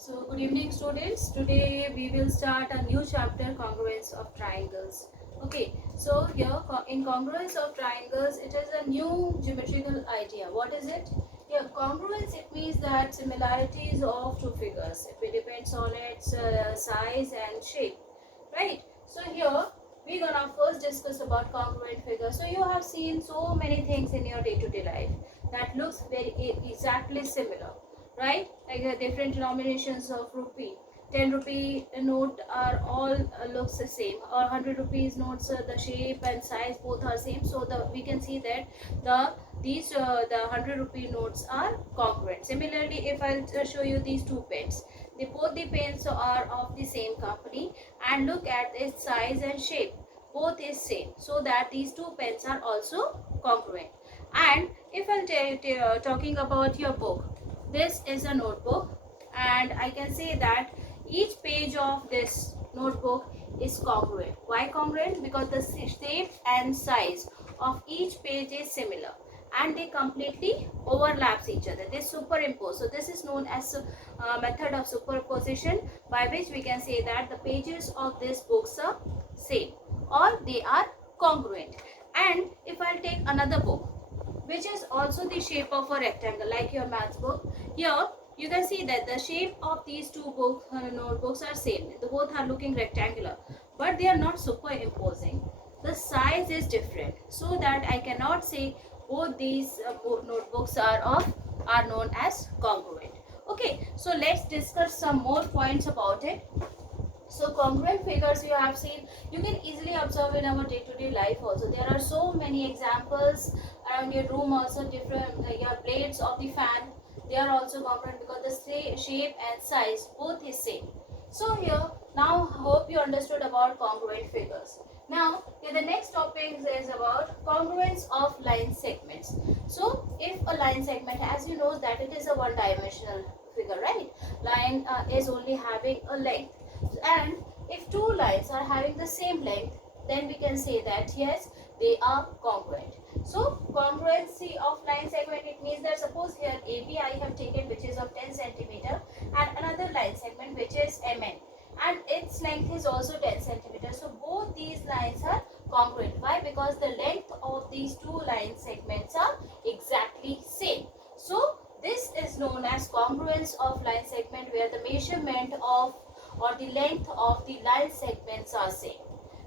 So good evening students. Today we will start a new chapter, congruence of triangles. Okay, so here in congruence of triangles it is a new geometrical idea. What is it? Here congruence, it means that similarities of two figures. It depends on its size and shape, right? So here we're gonna first discuss about congruent figures. So you have seen so many things in your day-to-day life that looks very exactly similar, right? Like the different denominations of rupee. 10 rupee note are all looks the same, or 100 rupees notes, the shape and size both are same. So we can see that the 100 rupee notes are congruent. Similarly, if I'll show you these two pens, both the pens are of the same company, and look at its size and shape, both is same, so that these two pens are also congruent. And if I'm talking about your book, this is a notebook, and I can say that each page of this notebook is congruent. Why congruent? Because the shape and size of each page is similar and they completely overlaps each other. They superimpose. So this is known as a method of superposition, by which we can say that the pages of these books are same or they are congruent. And if I'll take another book which is also the shape of a rectangle, like your maths book, here you can see that the shape of these two notebooks are same. The both are looking rectangular, but they are not superimposing. The size is different, so that I cannot say both these notebooks are known as congruent. Okay, so let's discuss some more points about it. So congruent figures, you have seen, you can easily observe in our day-to-day life also. There are so many examples around your room also. Different your blades of the fan, they are also congruent because the shape and size both is same. So here now hope you understood about congruent figures. Now here the next topic is about congruence of line segments. So if a line segment, as you know that it is a one-dimensional figure, right? Line is only having a length, and if two lines are having the same length, then we can say that yes, they are congruent. So congruency of line segment, it means that suppose here AB I have taken, which is of 10 centimeter, and another line segment which is MN, and its length is also 10 centimeters. So both these lines are congruent. Why? Because the length of these two line segments are exactly same. So this is known as congruence of line segment, where the measurement of or the length of the line segments are same.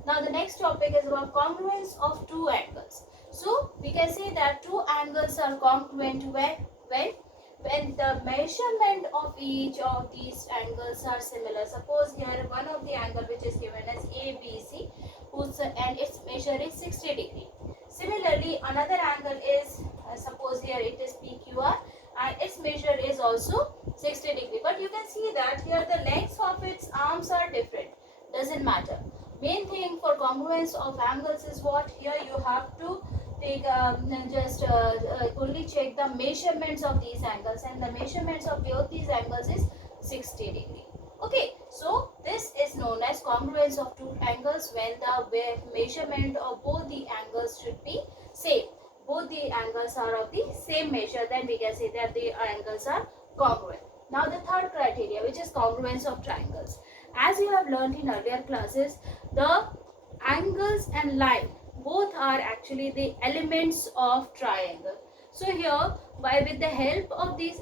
Now the next topic is about congruence of two angles. So we can say that two angles are congruent when the measurement of each of these angles are similar. Suppose here one of the angle which is given as ABC, and its measure is 60 degree. Similarly, another angle is suppose here it is PQR, and its measure is also 60 degree. But you can see that here the lengths of its arms are different. Doesn't matter. Main thing for congruence of angles is what? Here you have to take just only check the measurements of these angles, and the measurements of both these angles is 60 degree. Okay, so this is known as congruence of two angles, when the measurement of both the angles should be same. Both the angles are of the same measure, then we can say that the angles are congruent. Now the third criteria, which is congruence of triangles. As you have learned in earlier classes, the angles and line both are actually the elements of triangle. So here, by with the help of these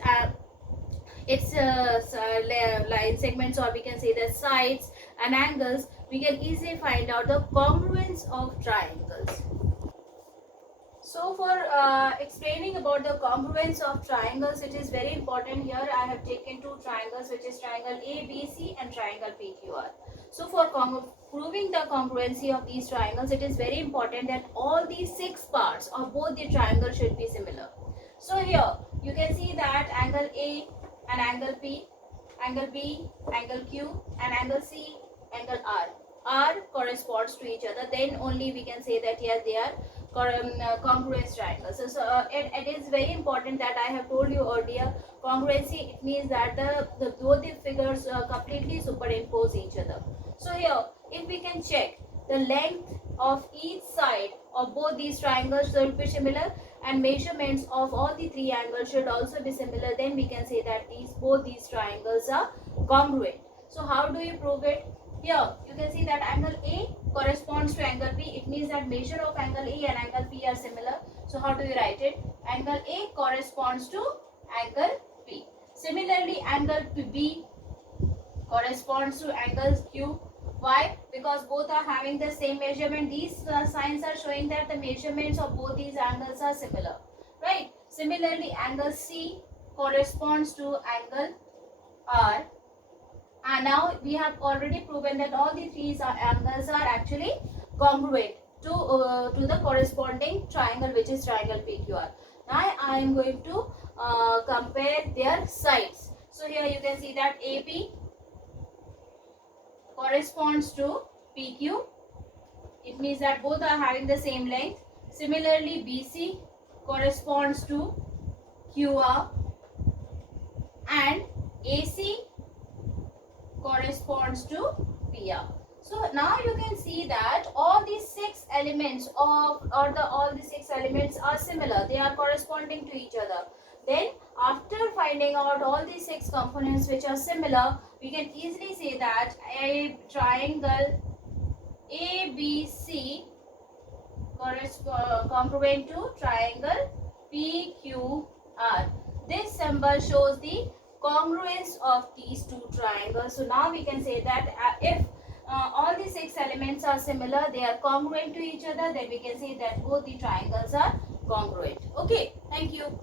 its line segments, or we can say the sides and angles, we can easily find out the congruence of triangles. So for explaining about the congruence of triangles, it is very important. Here I have taken two triangles, which is triangle ABC and triangle PQR. So for proving the congruency of these triangles, it is very important that all these six parts of both the triangle should be similar. So here you can see that angle A and angle P, angle B, angle Q, and angle C, angle R corresponds to each other. Then only we can say that yes, they are congruence triangles. It is very important that I have told you earlier. Congruency, it means that both the figures completely superimpose each other. So here, if we can check the length of each side of both these triangles should be similar, and measurements of all the three angles should also be similar, then we can say that both these triangles are congruent. So how do you prove it? Here you can see that angle A corresponds to angle B. It means that measure of angle A and angle B are similar. So how do you write it? Angle A corresponds to angle B. Similarly, angle B corresponds to angle Q. Why? Because both are having the same measurement. These signs are showing that the measurements of both these angles are similar, right? Similarly, angle C corresponds to angle R. And now we have already proven that all the three angles are actually congruent to the corresponding triangle, which is triangle PQR. Now I am going to compare their sides. So here you can see that AB corresponds to PQ. It means that both are having the same length. Similarly, BC corresponds to QR and AC corresponds to PR. So now you can see that all these six elements of all the six elements are similar. They are corresponding to each other. Then after finding out all these six components which are similar, we can easily say that a triangle ABC congruent to triangle PQR. This symbol shows the congruence of these two triangles. So now we can say that if all the six elements are similar, they are congruent to each other, then we can say that both the triangles are congruent. Okay, thank you.